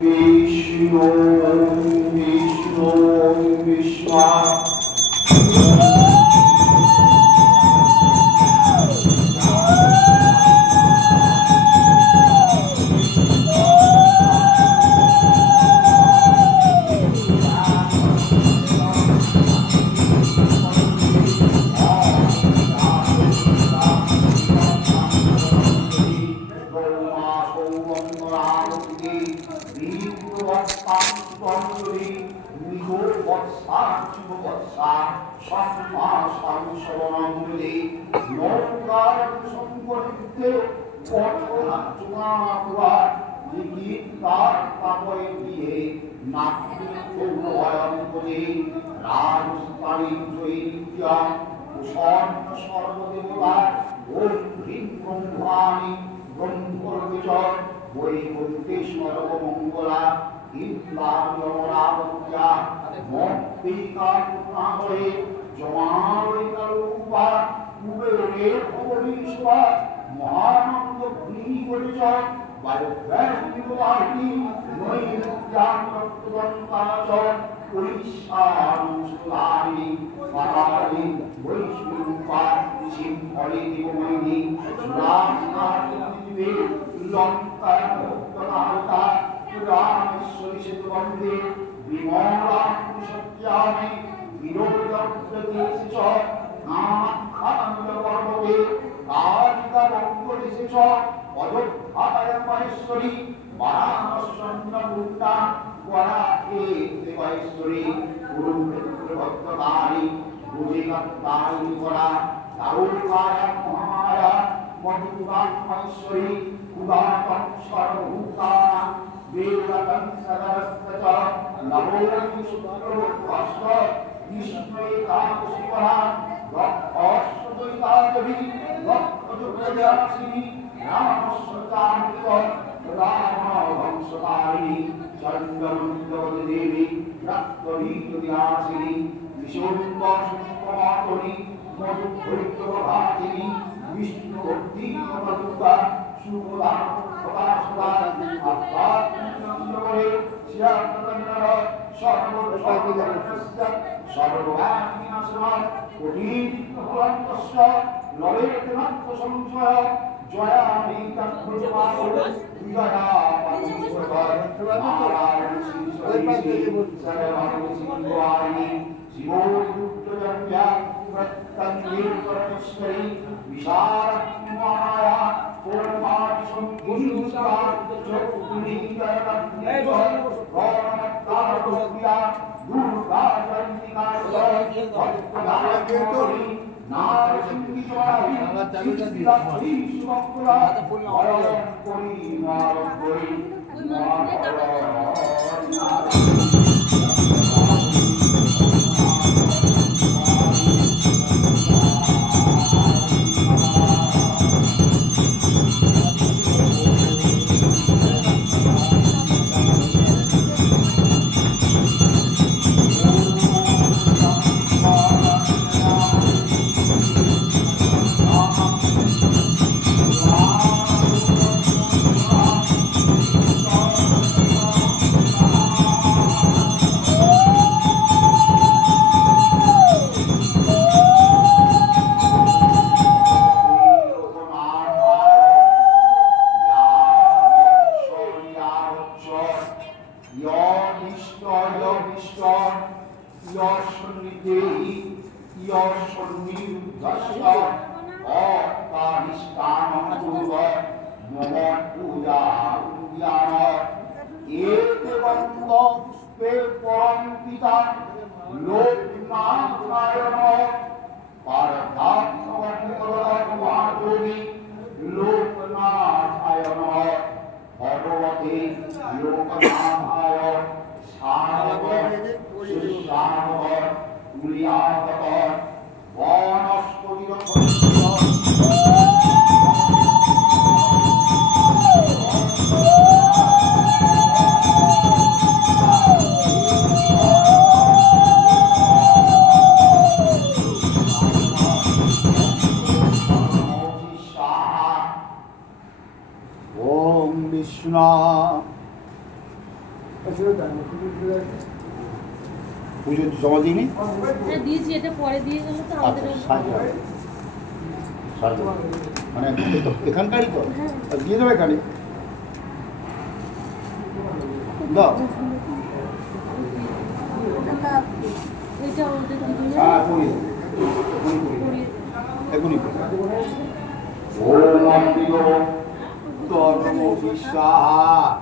Vishnu, Vishnu, Vishnu. Mangala ইন্দ্রাণীয়মরাবত্যা মক্তিকারুণাহরে জমায়িকারূপা কুবেরে ভবনীশ্বর মহানন্দ ভূমিপরিচ বায়ুব্যাংবিবাহিনী নৈরুদ্যানরক্তদন্তাচ পরিষ্কারুষুধারিণী পারাণী বৈষ্ণুরূপা সিংহলে দিবময়িনী সুরাসনাদিবে লঙ্কার ভক্তনাহতা রামেশ্বরী সেতুবন্দে বিমলা সত্যামি বিরোধপ্রদেশ নামাখ্যানন্দপর্বতে কালিকা বঙ্গদেশে চ অযোধ্যায় মহেশ্বরী বারাণস্যন্নপূর্ণা বরাহে দেবৈশ্বরী গুরুভক্তকারী ভুজিকাত্তায়ী করা তারুকায় মহামায়া মধুরাত্মৈশ্বরী উদাতং সর্বভূতানাং বেদং সদস্তচ নমোমি সুপ্রভস্ত বিষ্ণুয়েকাদশিবরা রক্ষস্বদৈতাজভি রক্ষযুগজাসিনী রামস্বচামিত রামবংশকারিণী চণ্ডমুণ্ডবতী দেবী রক্তবীজদিনাশিনী বিশুম্বশুম্ভমাতনী মধুভৈক্যভাজিনী বিষ্ণুভক্তিমধুকা সুমোদা প্রকাশদা আত্মাত্মনন্দরে শ্রীরামচন্দ্র সর্বসর্বজনস্য সর্বব্যাধিনাশনাৎ কোটিভুবন্তস্য লবেতনাত্ম সংশয় জয়ামিকাভুজমায় বিজয়া নারায়ণ শ্রী সর্বভূতসিংহারিণী শিবোদ্রুতজন্যা প্রত্যঙ্গীকরণেশ্বরী বিশালাত্মায়া পরমাসংগীতা চক্ষুরীকরণাত্মা দুর্গা চন্দিকায় ভক্তদায়কী নারসিংহী সিদ্ধিদাত্রী সুভক্তা ভয়ং করি মারং করি পুজো জমা দিইনি? হ্যাঁ দিয়েছি, এটা পরে দিয়ে গেল তো আমাদের। মানে এখানকারই তো হ্যাঁ। দিয়ে দেবে এখানে দাও। এটা ওদের হ্যাঁ করি এখনই ওম অমৃত ধর্ম বিশ্বাস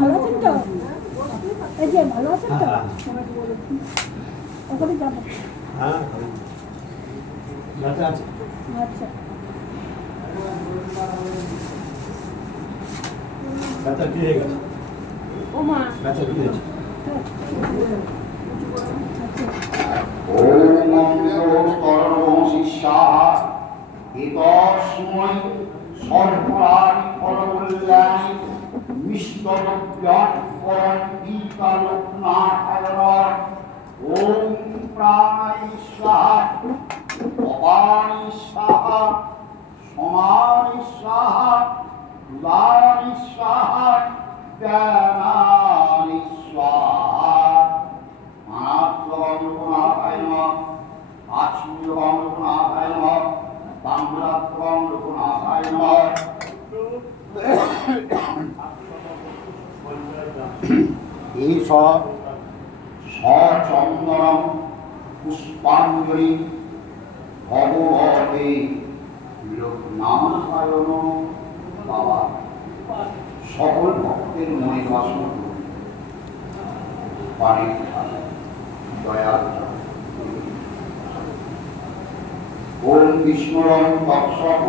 ভালো আছেন তো? এই যে ভালো আছেন তো? ওখানে যাবো। আচ্ছা। বাচ্চা কি হয়ে গেছে? ও মা বাচ্চা কি হয়েছে? ওম অমৃতস্তরম শিষ্যাঃ এতস্মৈ সর্বরারি ফলকল্যাণী মিষ্টদ্রব্যাৎপরং গীতালোকনাথায় ওম প্রাণায় স্বাহা অপানি স্বাহা সমানি স্বাহা উদানি স্বাহা জ্ঞানানি স্বাহা মানাত্মগঙ্গনাথায় নমঃ আচ্ছুতগঙ্গনাথায় নমঃ তাম্রাত্মগঙ্গনাথায় নমঃ। এই সচন্দনম পুষ্পাঞ্জলি ভগবতে লোকনাথায় নমঃ। বাবা সকল ভক্তের মনে বাসনা পানি দয়া ওম বিষ্ণুরং তৎসৎ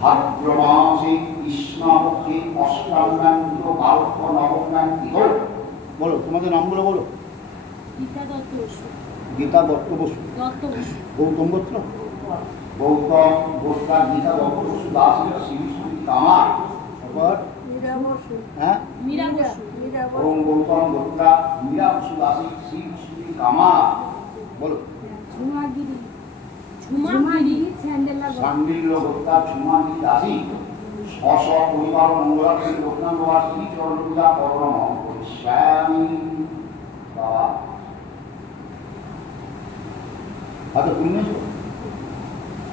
ভাদ্র মাসে কৃষ্ণপক্ষে অষ্টাঙ্গান্ত বাল্য নবঙ্গান্তিক। বলো তোমাদের নামগুলো বলো। গীতা দত্ত বসু। গীতা দত্ত বসু। দত্ত বসু। গৌতম গোত্র। গৌতম গোত্রা গীতা দত্ত বসু দাস শ্রী শ্রী কামার। তারপর হ্যাঁ মীরা বসু। ওম গৌতম গোত্রা মীরা বসু দাসী শ্রী শ্রী কামার। বলো। ঝুমাগিরি সান্ডিল্য গোত্রা ঝুমাগিরি দাসী স্ব পরিবার মঙ্গলাশ্রী লোকনাথ শ্রী চরণ পূজা করম করিষ্যামি। বাবা হাতে পুণ্য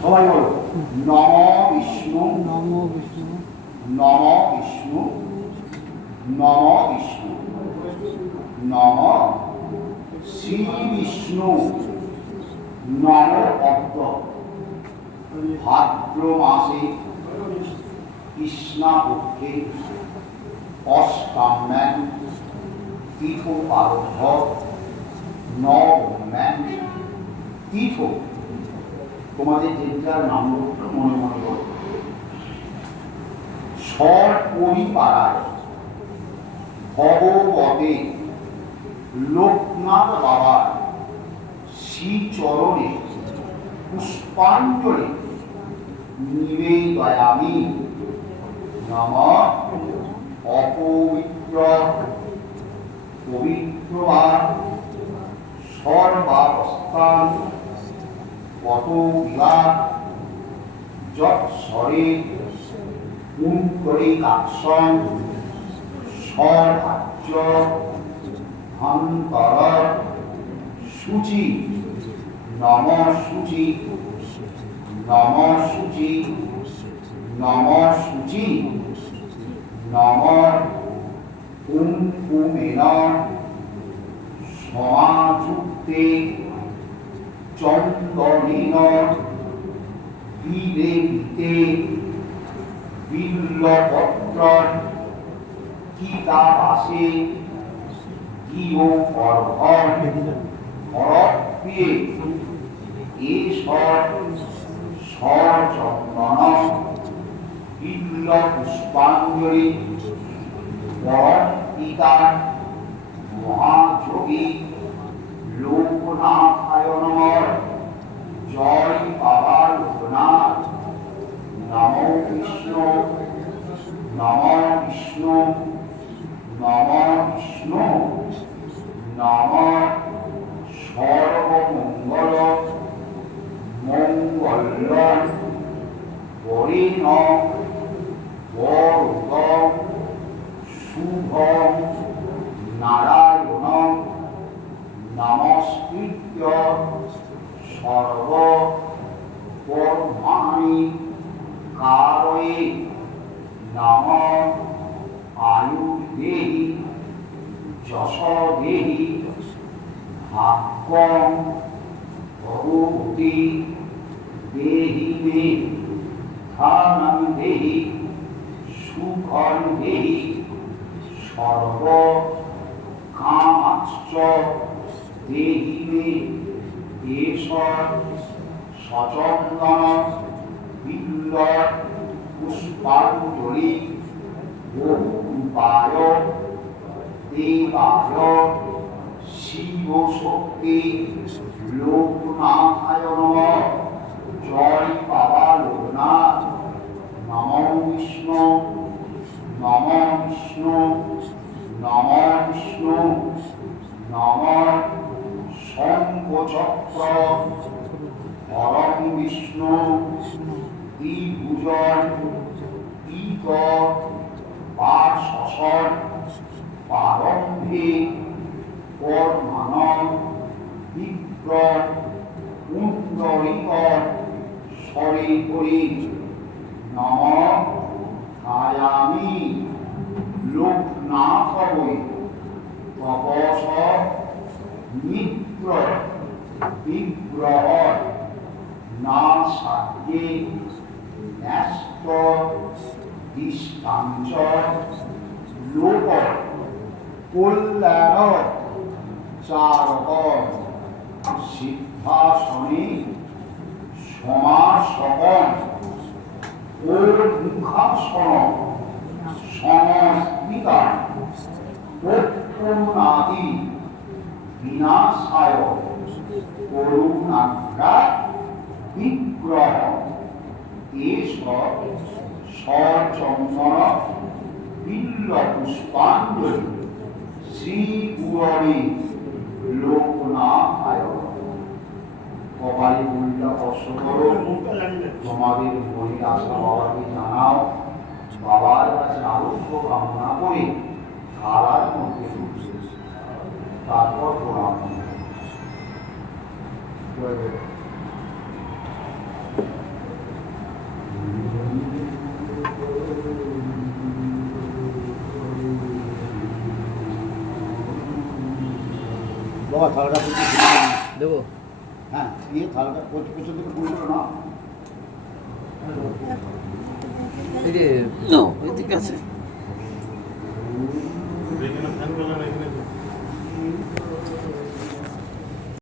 সবাই বলো। নম বিষ্ণু নম বিষ্ণু নম বিষ্ণু নম বিষ্ণু নম শ্রী বিষ্ণু নম পদ্ম। ভাদ্র মাসে কৃষ্ণপক্ষে অষ্টাম্যাং তীর্থ পারভ নবম্যাং তীর্থ। তোমাদের যে যার নাম মনে মনে করো। সপরিপাড়ায় ভগবতে লোকনাথ বাবার শ্রীচরণে পুষ্পাঞ্জলি নিবেদয়ামি। নমঃ অপবিত্র পবিত্রবা সর্বাবস্থান কত বিবাহ যৎসরে পুঙ্করিকাক্ষং সর্বাচ্য অন্তর শুচি। নম শুচি নম শুচি নম শুচি নম কুঙ্কুমেন সমাযুক্তে চন্দনেন বিলেপিতে বিল্লপত্র গীতাবাসে গৃহ অরপ্যে ঈশ্বর সচন্দন বিল্ল পুষ্পাঞ্জলি পিতা মহাযোগী লোকনাথায় নমঃ। জয় হরিণ বরদম শুভম নারায়ণ নমস্কৃত্য সর্ব কর্মাণি কারয়ে নম আয়ুর্দেহি যশোদেহি ভাগ্যম ভগবতী দেহি মে ধনং দেহি সুখং দেহি সর্ব কামাশ্চ দেহি মে এষ সচন্দন বিল্ল পুষ্পাঞ্জলি বহুরূপায় দেবায় শিব শক্তি লোকনাথায় নমঃ। জয় বাবা লোকনাথ। নমো বিষ্ণু নমো বিষ্ণু নমো বিষ্ণু নমো শঙ্খচক্র পরম বিষ্ণু দ্বিভুজন ইক পার্শ্বর প্রারম্ভিক কর্মাণ বিগ্রহ কুণ্ডলিকর সরিপুরী নম আয়ামি লোকনাথ বৈ তপস মিত্র বিগ্রহ না সাধ্যে ন্যস্ত দৃষ্টাঞ্চ লোক কল্যাণ চারক সিদ্ধাসনে সমাসকন ও মুখাসন সমস্মিতা করুণাদি বিনাশায় করুণাগ্রা বিগ্রহ এষ সচন্দন বিল্ল পুষ্পাঞ্জলি শ্রী গুরবে লোকনাথায়। কপালে ফুলটা স্পর্শ করো, তোমাদের মনের আশা বাবাকে জানাও। বাবার কাছে আরোগ্য কামনা করে খালার মধ্যে ঢুকছে, তারপর প্রণাম করো। বাবা থালাটা দেবো। হ্যাঁ দিয়ে থালাটা পেছন থেকে পুরো না এই যে এদিকে আছে। এখানে ফ্যান গলা না এখানে